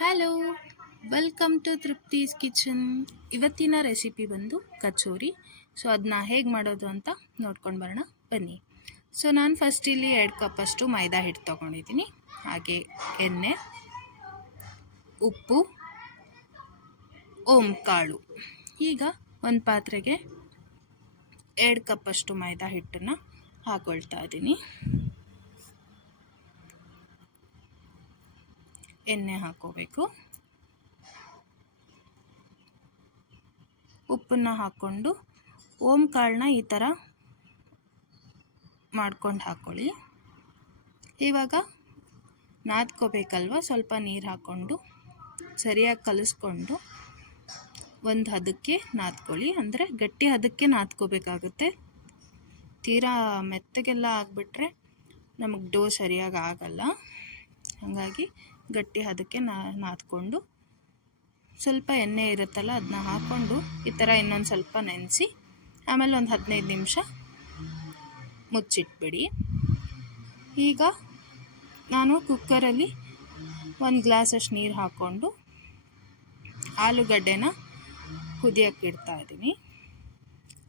Hello, welcome to Trupti's kitchen. ಇವತ್ತಿನ recipe ಬಂದು kachori. So ಅದನ್ನ ಹೇಗೆ ಮಾಡೋದು ಅಂತ ನೋಡ್ಕೊಂಡು ಬರೋಣ ಬನ್ನಿ. ಸೊ ನಾನು ಫಸ್ಟ್ ಇಲ್ಲಿ 2 ಕಪ್ಪಷ್ಟು ಮೈದಾ ಹಿಟ್ಟು ತೊಗೊಂಡಿದ್ದೀನಿ. ಹಾಗೆ ಎಣ್ಣೆ, ಉಪ್ಪು, ಕಾಳು. ಈಗ ಒಂದು ಪಾತ್ರೆಗೆ 2 ಕಪ್ಪಷ್ಟು ಮೈದಾ ಹಿಟ್ಟನ್ನು ಹಾಕೊಳ್ತಾ ಇದ್ದೀನಿ. ಎಣ್ಣೆ ಹಾಕೋಬೇಕು. ಉಪ್ಪನ್ನು ಹಾಕ್ಕೊಂಡು ಕಾಳನ್ನ ಈ ಥರ ಮಾಡ್ಕೊಂಡು ಹಾಕ್ಕೊಳ್ಳಿ. ಇವಾಗ ನಾದ್ಕೋಬೇಕಲ್ವ, ಸ್ವಲ್ಪ ನೀರು ಹಾಕ್ಕೊಂಡು ಸರಿಯಾಗಿ ಕಲಿಸ್ಕೊಂಡು ಒಂದು ಹದಕ್ಕೆ ನಾದ್ಕೊಳ್ಳಿ. ಅಂದರೆ ಗಟ್ಟಿ ಹದಕ್ಕೆ ನಾದ್ಕೋಬೇಕಾಗುತ್ತೆ. ತೀರಾ ಮೆತ್ತಗೆಲ್ಲ ಆಗಿಬಿಟ್ರೆ ನಮಗೆ ಡೋ ಸರಿಯಾಗಿ ಆಗಲ್ಲ. ಹಾಗಾಗಿ ಗಟ್ಟಿ ಹದಕ್ಕೆ ನಾದ್ಕೊಂಡು ಸ್ವಲ್ಪ ಎಣ್ಣೆ ಇರುತ್ತಲ್ಲ ಅದನ್ನ ಹಾಕ್ಕೊಂಡು ಈ ಥರ ಇನ್ನೊಂದು ಸ್ವಲ್ಪ ನೆನೆಸಿ ಆಮೇಲೆ ಒಂದು 15 ನಿಮಿಷ ಮುಚ್ಚಿಟ್ಬಿಡಿ. ಈಗ ನಾನು ಕುಕ್ಕರಲ್ಲಿ 1 ಗ್ಲಾಸಷ್ಟು ನೀರು ಹಾಕ್ಕೊಂಡು ಆಲೂಗಡ್ಡೆನ ಕುದಿಯೋಕ್ಕೆ ಇಡ್ತಾ ಇದ್ದೀನಿ.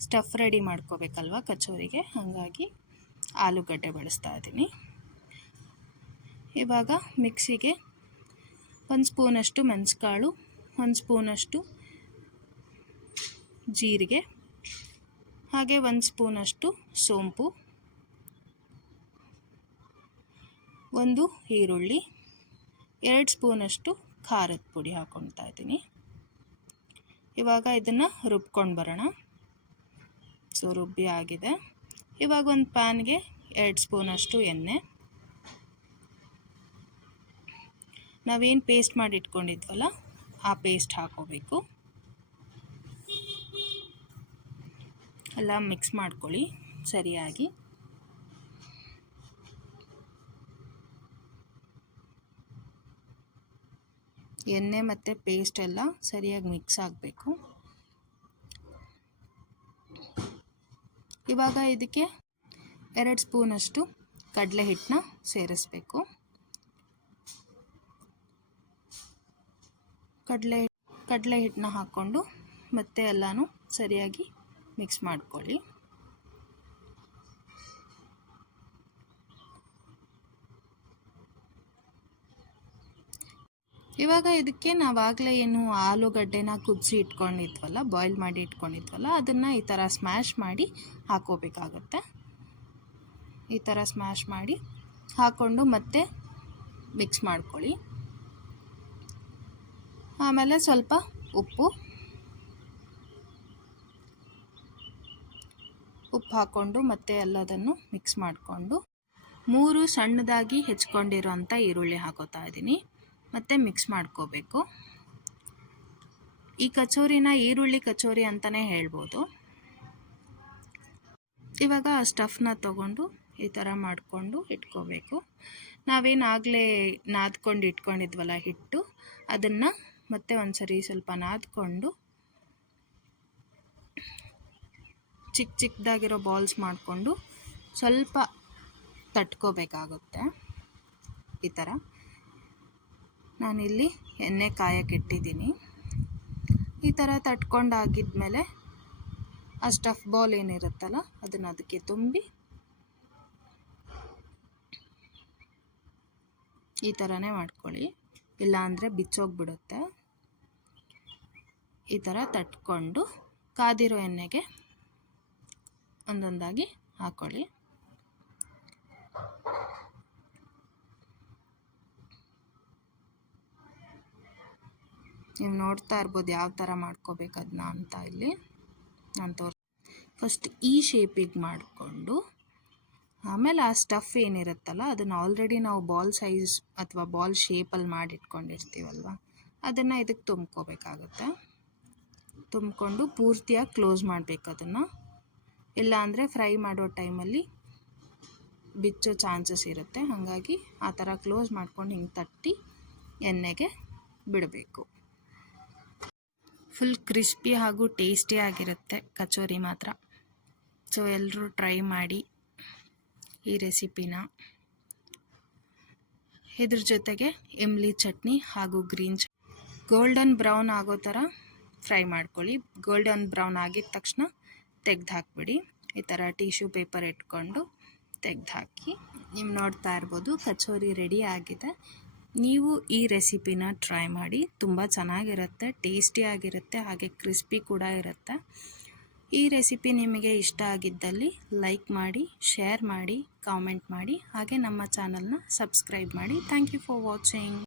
ಸ್ಟಫ್ ರೆಡಿ ಮಾಡ್ಕೋಬೇಕಲ್ವ ಕಚೋರಿಗೆ, ಹಾಗಾಗಿ ಆಲೂಗಡ್ಡೆ ಬಳಸ್ತಾ ಇದ್ದೀನಿ. ಇವಾಗ ಮಿಕ್ಸಿಗೆ 1 ಸ್ಪೂನಷ್ಟು ಮೆಣಸುಕಾಳು, 1 ಸ್ಪೂನಷ್ಟು ಜೀರಿಗೆ, ಹಾಗೆ 1 ಸ್ಪೂನಷ್ಟು ಸೋಂಪು, 1 ಈರುಳ್ಳಿ, 2 ಸ್ಪೂನಷ್ಟು ಖಾರದ ಪುಡಿ ಹಾಕ್ಕೊಳ್ತಾ ಇದ್ದೀನಿ. ಇವಾಗ ಇದನ್ನು ರುಬ್ಕೊಂಡು ಬರೋಣ. ಸೊ ರುಬ್ಬಿ ಆಗಿದೆ. ಇವಾಗ ಒಂದು ಪ್ಯಾನ್ಗೆ 2 ಸ್ಪೂನಷ್ಟು ಎಣ್ಣೆ, ನಾವೇನು ಪೇಸ್ಟ್ ಮಾಡಿ ಇಟ್ಕೊಂಡಿದ್ವಲ್ಲ ಆ ಪೇಸ್ಟ್ ಹಾಕೋಬೇಕು. ಎಲ್ಲ ಮಿಕ್ಸ್ ಮಾಡ್ಕೊಳ್ಳಿ ಸರಿಯಾಗಿ. ಎಣ್ಣೆ ಮತ್ತು ಪೇಸ್ಟ್ ಎಲ್ಲ ಸರಿಯಾಗಿ ಮಿಕ್ಸ್ ಆಗಬೇಕು. ಇವಾಗ ಇದಕ್ಕೆ 2 ಸ್ಪೂನಷ್ಟು ಕಡಲೆ ಹಿಟ್ಟನ್ನ ಸೇರಿಸ್ಬೇಕು. ಕಡಲೆ ಹಿಟ್ಟನ್ನ ಹಾಕ್ಕೊಂಡು ಮತ್ತೆ ಎಲ್ಲನೂ ಸರಿಯಾಗಿ ಮಿಕ್ಸ್ ಮಾಡ್ಕೊಳ್ಳಿ. ಇವಾಗ ಇದಕ್ಕೆ ನಾವಾಗಲೇ ಏನು ಆಲೂಗಡ್ಡೆನ ಕುದಿಸಿ ಇಟ್ಕೊಂಡಿದ್ವಲ್ಲ, ಬಾಯ್ಲ್ ಮಾಡಿ ಇಟ್ಕೊಂಡಿದ್ವಲ್ಲ, ಅದನ್ನು ಈ ಥರ ಸ್ಮ್ಯಾಶ್ ಮಾಡಿ ಹಾಕೋಬೇಕಾಗುತ್ತೆ. ಈ ಥರ ಸ್ಮ್ಯಾಶ್ ಮಾಡಿ ಹಾಕ್ಕೊಂಡು ಮತ್ತೆ ಮಿಕ್ಸ್ ಮಾಡ್ಕೊಳ್ಳಿ. ಆಮೇಲೆ ಸ್ವಲ್ಪ ಉಪ್ಪು ಹಾಕ್ಕೊಂಡು ಮತ್ತೆ ಎಲ್ಲದನ್ನು ಮಿಕ್ಸ್ ಮಾಡಿಕೊಂಡು 3 ಸಣ್ಣದಾಗಿ ಹೆಚ್ಕೊಂಡಿರೋಂಥ ಈರುಳ್ಳಿ ಹಾಕೋತಾ ಇದ್ದೀನಿ. ಮತ್ತು ಮಿಕ್ಸ್ ಮಾಡ್ಕೋಬೇಕು. ಈ ಕಚೋರಿನ ಈರುಳ್ಳಿ ಕಚೋರಿ ಅಂತಲೇ ಹೇಳ್ಬೋದು. ಇವಾಗ ಆ ಸ್ಟಫ್ನ ತೊಗೊಂಡು ಈ ಥರ ಮಾಡಿಕೊಂಡು ಇಟ್ಕೋಬೇಕು. ನಾವೇನಾಗಲೇ ನಾದ್ಕೊಂಡು ಇಟ್ಕೊಂಡಿದ್ವಲ್ಲ ಹಿಟ್ಟು, ಅದನ್ನು ಮತ್ತೆ ಒಂದ್ಸರಿ ಸ್ವಲ್ಪ ನಾದ್ಕೊಂಡು ಚಿಕ್ಕದಾಗಿರೋ ಬಾಲ್ಸ್ ಮಾಡಿಕೊಂಡು ಸ್ವಲ್ಪ ತಟ್ಕೋಬೇಕಾಗುತ್ತೆ. ಈ ಥರ ನಾನಿಲ್ಲಿ ಎಣ್ಣೆ ಕಾಯಕ್ಕೆ ಇಟ್ಟಿದ್ದೀನಿ. ಈ ಥರ ತಟ್ಕೊಂಡಾಗಿದ್ಮೇಲೆ ಆ ಸ್ಟಫ್ ಬಾಲ್ ಏನಿರುತ್ತಲ್ಲ ಅದನ್ನು ಅದಕ್ಕೆ ತುಂಬಿ ಈ ಥರನೇ ಮಾಡ್ಕೊಳ್ಳಿ, ಇಲ್ಲಾಂದರೆ ಬಿಚ್ಚೋಗ್ಬಿಡುತ್ತೆ. ಈ ಥರ ತಟ್ಕೊಂಡು ಕಾದಿರೋ ಎಣ್ಣೆಗೆ ಒಂದೊಂದಾಗಿ ಹಾಕ್ಕೊಳ್ಳಿ. ನೀವು ನೋಡ್ತಾ ಇರ್ಬೋದು ಯಾವ ಥರ ಮಾಡ್ಕೋಬೇಕು ಅದನ್ನ ಅಂತ. ಇಲ್ಲಿ ನಾನು ಫಸ್ಟ್ ಈ ಶೇಪಿಗೆ ಮಾಡಿಕೊಂಡು ಆಮೇಲೆ ಆ ಸ್ಟಫ್ ಏನಿರುತ್ತಲ್ಲ ಅದನ್ನು ಆಲ್ರೆಡಿ ನಾವು ಬಾಲ್ ಸೈಜ್ ಅಥವಾ ಬಾಲ್ ಶೇಪಲ್ಲಿ ಮಾಡಿಟ್ಕೊಂಡಿರ್ತೀವಲ್ವ, ಅದನ್ನು ಇದಕ್ಕೆ ತುಂಬ್ಕೋಬೇಕಾಗುತ್ತೆ. ತುಂಬಿಕೊಂಡು ಪೂರ್ತಿಯಾಗಿ ಕ್ಲೋಸ್ ಮಾಡಬೇಕು ಅದನ್ನು, ಇಲ್ಲಾಂದರೆ ಫ್ರೈ ಮಾಡೋ ಟೈಮಲ್ಲಿ ಬಿಚ್ಚೋ ಚಾನ್ಸಸ್ ಇರುತ್ತೆ. ಹಾಗಾಗಿ ಆ ಥರ ಕ್ಲೋಸ್ ಮಾಡ್ಕೊಂಡು ಹಿಂಗೆ ತಟ್ಟಿ ಎಣ್ಣೆಗೆ ಬಿಡಬೇಕು. ಫುಲ್ ಕ್ರಿಸ್ಪಿ ಹಾಗೂ ಟೇಸ್ಟಿಯಾಗಿರುತ್ತೆ ಕಚೋರಿ ಮಾತ್ರ. ಸೊ ಎಲ್ಲರೂ ಟ್ರೈ ಮಾಡಿ ಈ ರೆಸಿಪಿನ. ಇದ್ರ ಜೊತೆಗೆ ಇಮ್ಲಿ ಚಟ್ನಿ ಹಾಗೂ ಗ್ರೀನ್ ಗೋಲ್ಡನ್ ಬ್ರೌನ್ ಆಗೋ ಥರ ಫ್ರೈ ಮಾಡ್ಕೊಳ್ಳಿ. ಗೋಲ್ಡನ್ ಬ್ರೌನ್ ಆಗಿದ ತಕ್ಷಣ ತೆಗ್ದು ಹಾಕ್ಬಿಡಿ. ಈ ಥರ ಟಿಶ್ಯೂ ಪೇಪರ್ ಇಟ್ಕೊಂಡು ತೆಗ್ದು ಹಾಕಿ. ನೀವು ನೋಡ್ತಾ ಇರ್ಬೋದು ಕಚೋರಿ ರೆಡಿ ಆಗಿದೆ. ನೀವು ಈ ರೆಸಿಪಿನ ಟ್ರೈ ಮಾಡಿ, ತುಂಬ ಚೆನ್ನಾಗಿರುತ್ತೆ, ಟೇಸ್ಟಿಯಾಗಿರುತ್ತೆ, ಹಾಗೆ ಕ್ರಿಸ್ಪಿ ಕೂಡ ಇರುತ್ತೆ. ಈ ರೆಸಿಪಿ ನಿಮಗೆ ಇಷ್ಟ ಆಗಿದ್ದಲ್ಲಿ ಲೈಕ್ ಮಾಡಿ, ಶೇರ್ ಮಾಡಿ, ಕಾಮೆಂಟ್ ಮಾಡಿ, ಹಾಗೆ ನಮ್ಮ ಚಾನಲ್ನ ಸಬ್ಸ್ಕ್ರೈಬ್ ಮಾಡಿ. Thank you for watching.